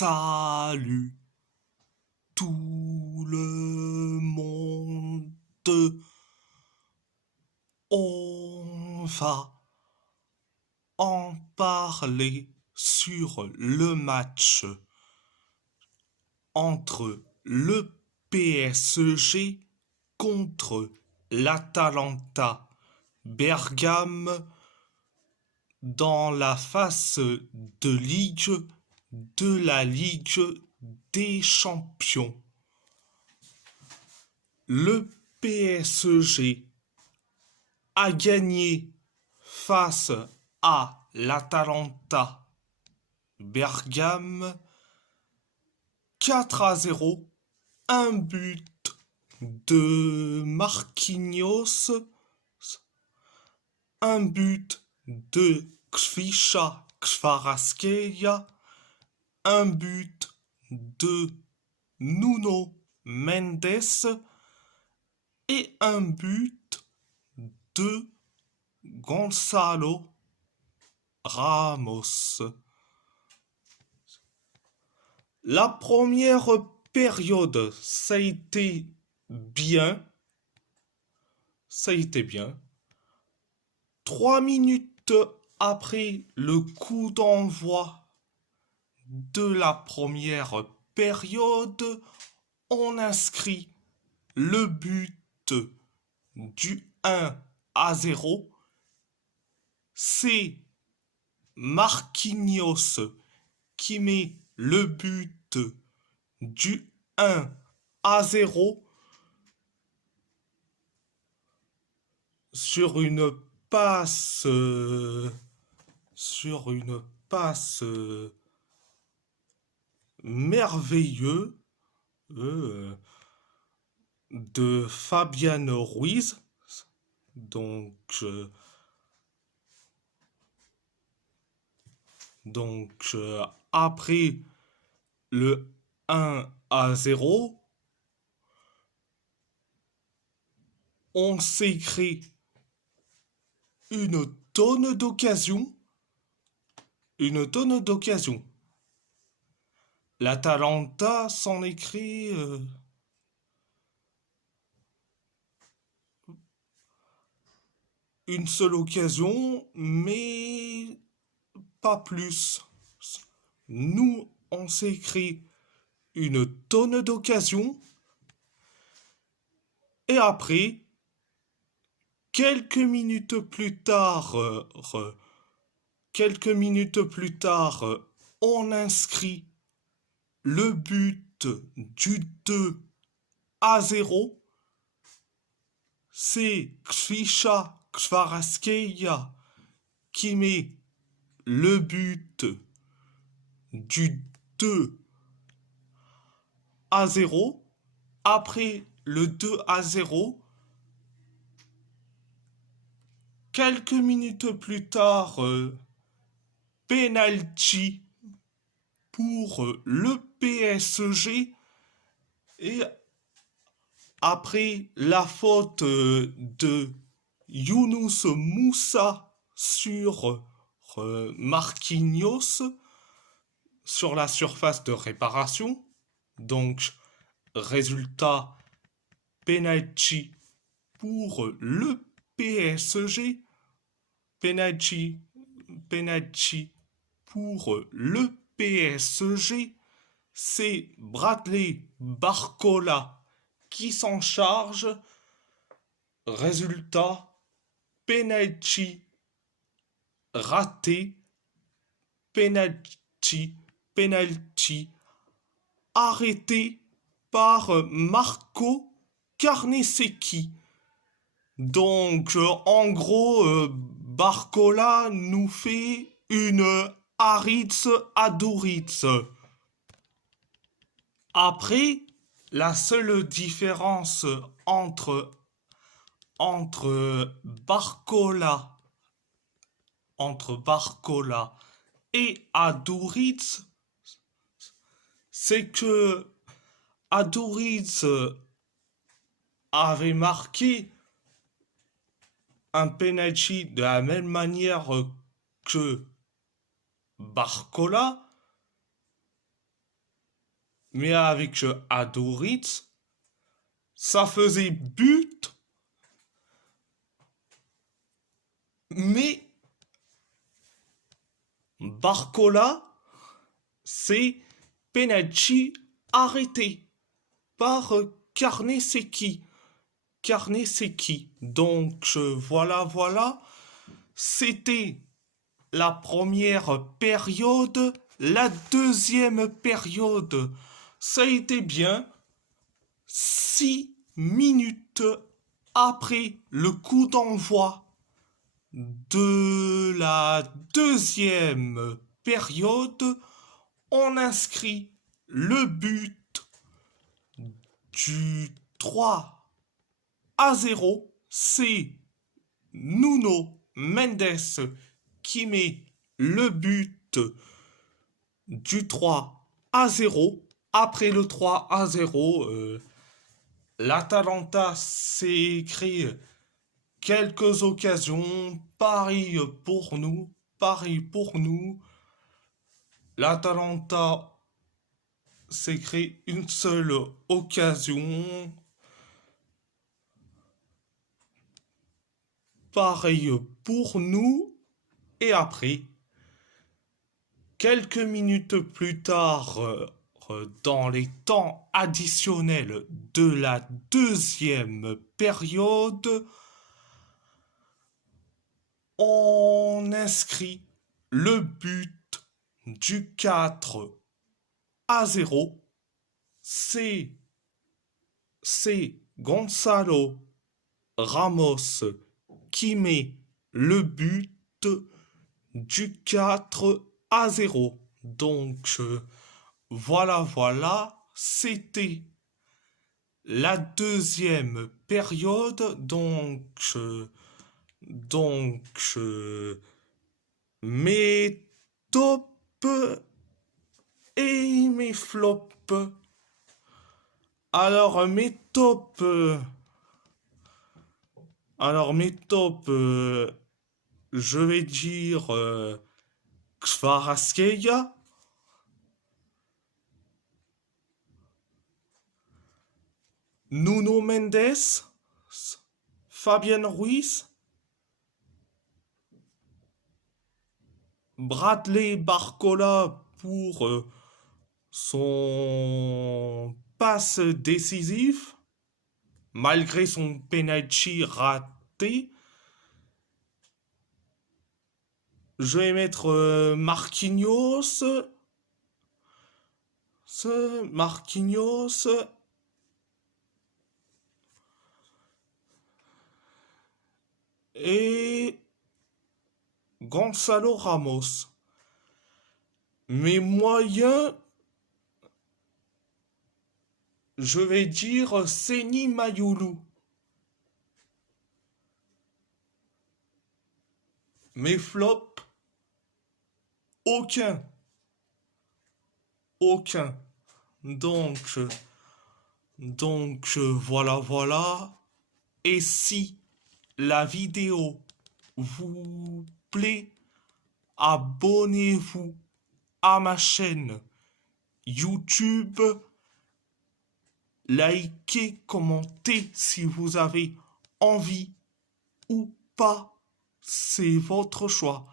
Salut tout le monde, on va en parler sur le match entre le PSG contre l'Atalanta Bergame dans la phase de Ligue de la Ligue des Champions. Le PSG a gagné face à l'Atalanta Bergame 4-0, un but de Marquinhos, un but de Kvisha Kvaratskhelia, un but de Nuno Mendes et un but de Gonzalo Ramos. La première période, ça a été bien. 3 minutes après le coup d'envoi de la première période, on inscrit le but du 1-0. C'est Marquinhos qui met le but du 1-0 sur une passe merveilleuse de Fabian Ruiz. Donc après le 1-0, on s'est créé une tonne d'occasions. L'Atalanta s'en est créé une seule occasion, mais pas plus. Nous, on s'est créé une tonne d'occasions. Et après, quelques minutes plus tard, on inscrit le but du 2-0. C'est Kvisha Kvaratskhelia qui met le but du 2-0. Après le 2-0, quelques minutes plus tard, penalty pour le PSG. Et après la faute de Younous Moussa sur Marquinhos sur la surface de réparation. Donc, résultat, penalty pour le PSG. Penalty pour le PSG. C'est Bradley Barcola qui s'en charge. Résultat, penalty raté, penalty arrêté par Marco Carnesecchi. Donc, en gros, Barcola nous fait une Haritz Aduritz. Après, la seule différence entre Barcola et Aduritz, c'est que Aduritz avait marqué un penalty de la même manière que Barcola, mais avec Adoritz, ça faisait but, mais Barcola, c'est penalty arrêté par Carnesecchi. Carnesecchi. Donc voilà, c'était la première période. La deuxième période, ça a été bien. 6 minutes après le coup d'envoi de la deuxième période, on inscrit le but du 3-0. C'est Nuno Mendes qui met le but du 3-0. Après le 3-0, l'Atalanta s'est créé quelques occasions. Pareil pour nous. L'Atalanta s'est créé une seule occasion. Pareil pour nous. Et après, quelques minutes plus tard, dans les temps additionnels de la deuxième période, on inscrit le but du 4-0. C'est Gonzalo Ramos qui met le but du 4-0. Donc voilà, c'était la deuxième période. Donc mes tops et mes flops. Alors mes tops, je vais dire Kvaratskhelia, Nuno Mendes, Fabien Ruiz, Bradley Barcola pour son passe décisif, malgré son penalty raté. Je vais mettre Marquinhos et Gonzalo Ramos. Mes moyens, je vais dire Seny Mayulu. Mes flops, aucun. Donc voilà. Et si la vidéo vous plaît, abonnez-vous à ma chaîne YouTube. Likez, commentez si vous avez envie ou pas. C'est votre choix.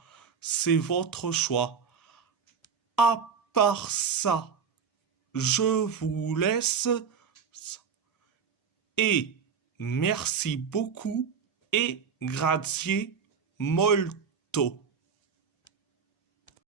À part ça, je vous laisse et merci beaucoup et grazie molto.